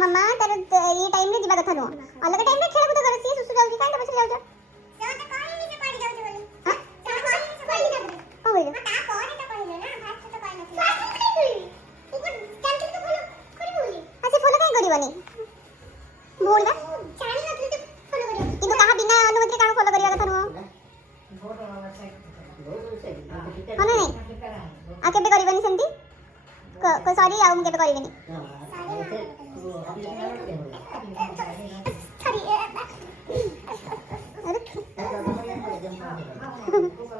मम्मा तर ये टाइम रे जिबा कथा नो अलग टाइम रे खेला कूद कर सी सुसु जाउ काई तबे जाउ जा तो कहि नि से पड़ी जाउ बोली हां तो कहि नि से पड़ी जाउ हां बोली ता कोने तो कहिलो ना फास्ट तो कहि न फास्ट नहीं बोली ऊपर कैंसिल तो फॉलो करी बोली अच्छा फॉलो काई करबनी बोल जा जानी नथली तो फॉलो करियो किंतु कहा बिना अनुमति का फॉलो करिया कथा नो हां नहीं आ केबे करबनी सेंती को सॉरी आ केबे करबनी सॉरी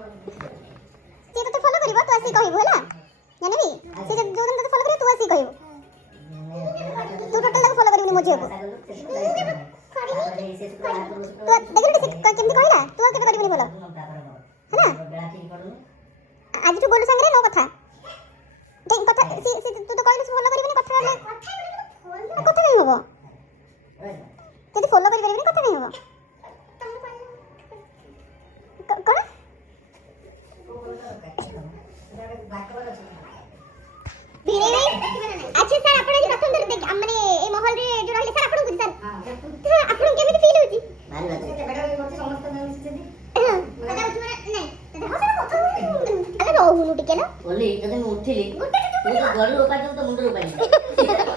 से तो फॉलो करिवो तो आसी कहिबो होला जानबी से जो दिन तो फॉलो करियो तू आसी कहिबो तू टोटल तक फॉलो करिवनी मोझे को तो देखि केमती कहिला तू केबे करिवनी फॉलो है ना आज तू गोलू संगे नो कथा देख कथा से तू तो कहिलस फॉलो करिवनी कथा नहीं होबो तू फॉलो करि करिवनी कथा नहीं होबो कौन भिड़े नहीं अच्छा सर आपण जे प्रथम देख हमने ए महल रे जो रहले सर आपण को सर आपण केमिति फील होची भारी बात है बेटा होची समस्त ना मिसिछेदी दादा उठमा नहीं दादा हो सब कथा अरे रहूनु टिके ना बोली जदे मैं उठिली तू तो गड़ी रोपा तो मुंड रोपानी